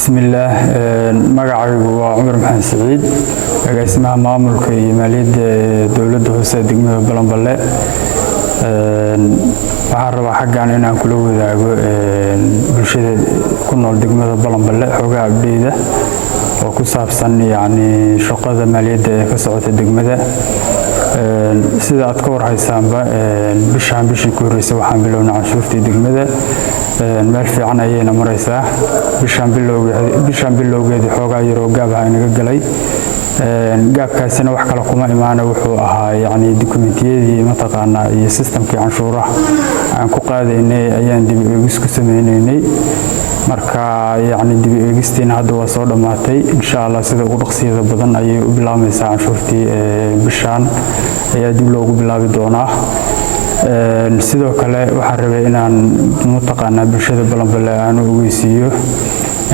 بسم الله magacaygu waa Cumar Maxamed Saciid agaasimaha maamulka iyo maaliyadda dawladda hoose ee degmada Balanballe waxaan rabaa xaggan inaan kula wadaago bulshada ku nool degmada Balanballe xogaa abdeyda oo ku saabsan shaqada maaliyadda ee ka socota degmada sida aad ka warhaysaanba bishii ku horeysay waxaan bilownay canshuurtii degmada meel fiican ayayna maraysaa bishaan bilowgeeda xoogaa yaroo gaab ah inaga galay gaabkaasina wax kale kuma imaana wuxuu ahaa dukumentiyadii mataqaanaa iyo systemkii canshuuraha aan ku qaadaynay ayaan dib u eegis ku sameynaynay marka dib u eegistiina hadda waa soo dhammaatay insha Allah sida ugu dhaqsiyada badan ayay u bilaamaysaa canshuurtii bishaan ayaa dib loogu bilaabi doonaa sidoo kale waxaan rabay inaan mataqaanaa bulshada Balanballe aan u ogeysiiyo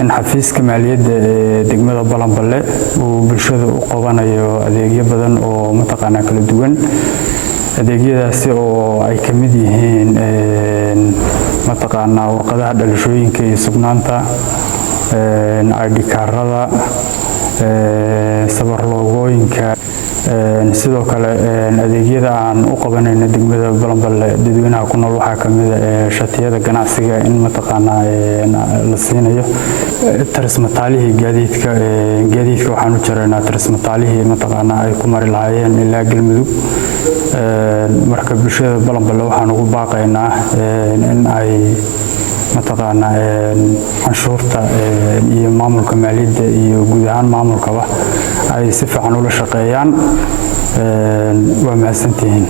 in xafiiska maaliyadda ee degmada Balanballe uu bulshada u qabanayo adeegyo badan oo mataqaanaa kala duwan adeegyadaasi oo ay ka mid yihiin mataqaanaa warqadaha dhalashooyinka iyo sugnaanta ID kaarada sabar loogooyinka sidoo kale adeegyada aan u qabanayno degmada Balanballe dadweynaha ku nool waxaa ka mid ah shatiyada ganacsiga in mataqaanaa la siinayo tarismataalihii gaadiidka waxaan u jaraynaa tarismataalihii mataqaanaa ay ku mari lahaayeen ilaa Galmudug marka bulshada Balanballe waxaan ugu baaqaynaa in ay mataqaanaa canshuurta iyo maamulka maaliyadda iyo guud ahaan maamulkaba ay si fiican ula shaqeeyaan waa mahadsantihiin